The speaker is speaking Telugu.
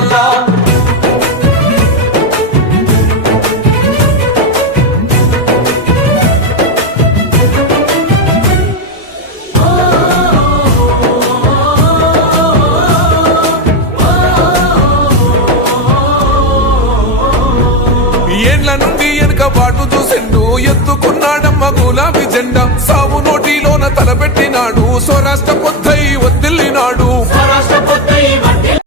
జిల్లలల్లా ఏండ్ల నుండి వెనుక బాటు చూసిండు ఎత్తుకున్నాడమ్మ గులాబీ జెండా. సావు నోటిలోన తలపెట్టినాడు స్వరాష్ట్ర